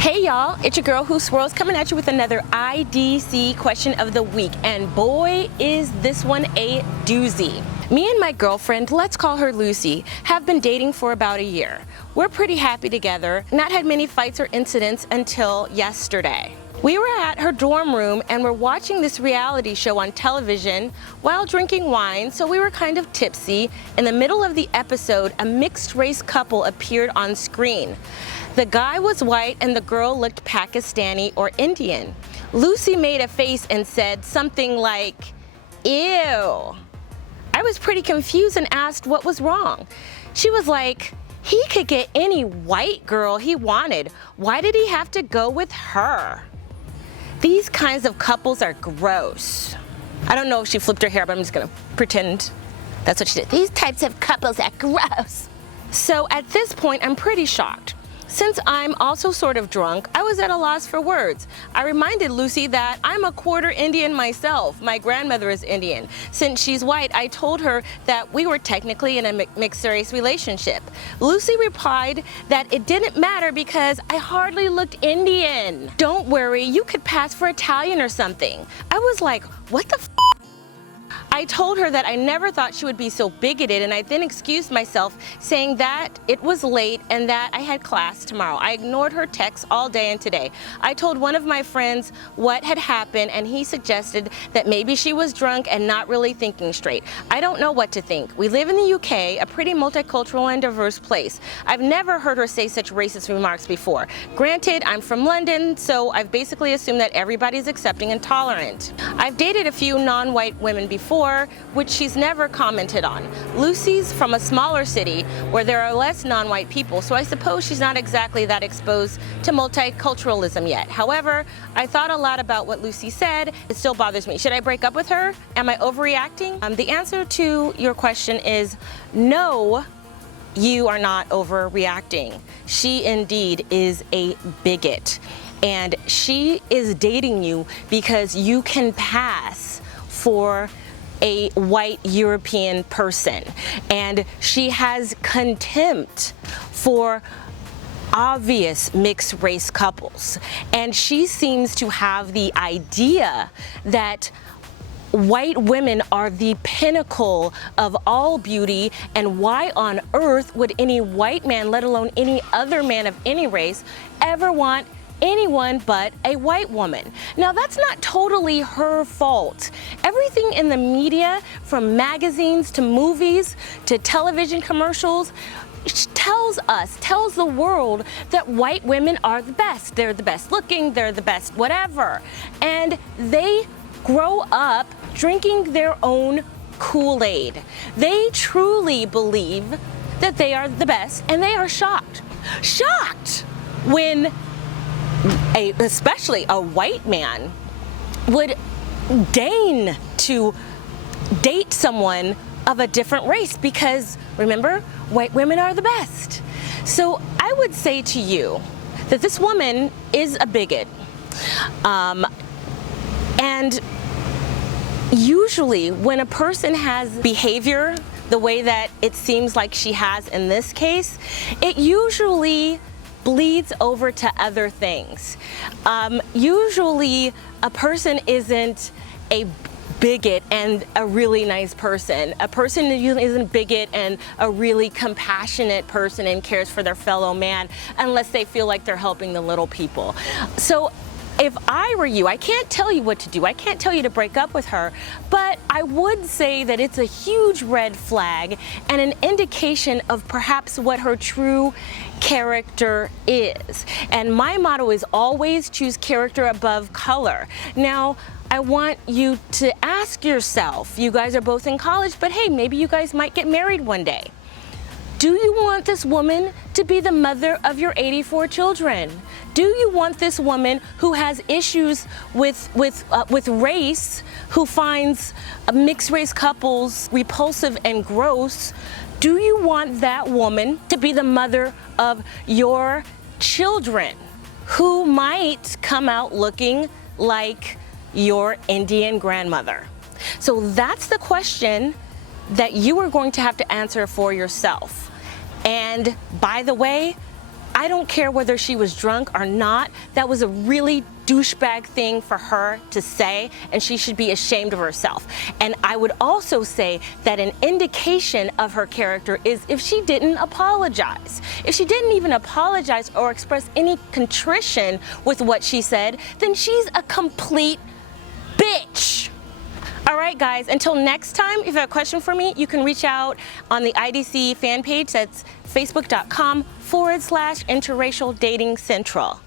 Hey y'all, it's your girl Who Swirls coming at you with another IDC question of the week, and boy is this one a doozy. Me and my girlfriend, let's call her Lucy, have been dating for about a year. We're pretty happy together, not had many fights or incidents until yesterday. We were at her dorm room and we're watching this reality show on television while drinking wine, so we were kind of tipsy. In the middle of the episode, a mixed race couple appeared on screen. The guy was white and the girl looked Pakistani or Indian. Lucy made a face and said something like, "Ew." I was pretty confused and asked what was wrong. She was like, he could get any white girl he wanted. Why did he have to go with her? These kinds of couples are gross. I don't know if she flipped her hair, but I'm just gonna pretend that's what she did. These types of couples are gross. So at this point, I'm pretty shocked. Since I'm also sort of drunk, I was at a loss for words. I reminded Lucy that I'm a quarter Indian myself. My grandmother is Indian. Since she's white, I told her that we were technically in a mixed race relationship. Lucy replied that it didn't matter because I hardly looked Indian. Don't worry, you could pass for Italian or something. I was like, what the f? I told her that I never thought she would be so bigoted, and I then excused myself, saying that it was late and that I had class tomorrow. I ignored her texts all day and today. I told one of my friends what had happened, and he suggested that maybe she was drunk and not really thinking straight. I don't know what to think. We live in the UK, a pretty multicultural and diverse place. I've never heard her say such racist remarks before. Granted, I'm from London, so I've basically assumed that everybody's accepting and tolerant. I've dated a few non-white women before, which she's never commented on. Lucy's from a smaller city where there are less non-white people, so I suppose she's not exactly that exposed to multiculturalism yet. However, I thought a lot about what Lucy said. It still bothers me. Should I break up with her? Am I overreacting? The answer to your question is no. You are not overreacting. She indeed is a bigot, and she is dating you because you can pass for a white European person, and she has contempt for obvious mixed race couples, and she seems to have the idea that white women are the pinnacle of all beauty, and why on earth would any white man, let alone any other man of any race, ever want anyone but a white woman? Now, that's not totally her fault. Everything in the media, from magazines to movies to television commercials, tells the world that white women are the best. They're the best looking, they're the best whatever. And they grow up drinking their own Kool-Aid. They truly believe that they are the best, and they are shocked when especially a white man would deign to date someone of a different race, because remember, white women are the best. So I would say to you that this woman is a bigot, and usually when a person has behavior the way that it seems like she has in this case, it usually bleeds over to other things. Usually a person isn't a bigot and a really nice person. A person isn't a bigot and a really compassionate person and cares for their fellow man unless they feel like they're helping the little people. So if I were you, I can't tell you what to do. I can't tell you to break up with her, but I would say that it's a huge red flag and an indication of perhaps what her true character is. And my motto is always choose character above color. Now, I want you to ask yourself, you guys are both in college, but hey, maybe you guys might get married one day. Do you want this woman to be the mother of your 84 children? Do you want this woman who has issues with race, who finds mixed race couples repulsive and gross? Do you want that woman to be the mother of your children, who might come out looking like your Indian grandmother? So that's the question that you are going to have to answer for yourself. And by the way, I don't care whether she was drunk or not. That was a really douchebag thing for her to say, and she should be ashamed of herself. And I would also say that an indication of her character is if she didn't apologize. If she didn't even apologize or express any contrition with what she said, then she's a complete bitch. All right, guys, until next time, if you have a question for me, you can reach out on the IDC fan page. That's facebook.com/interracial dating central.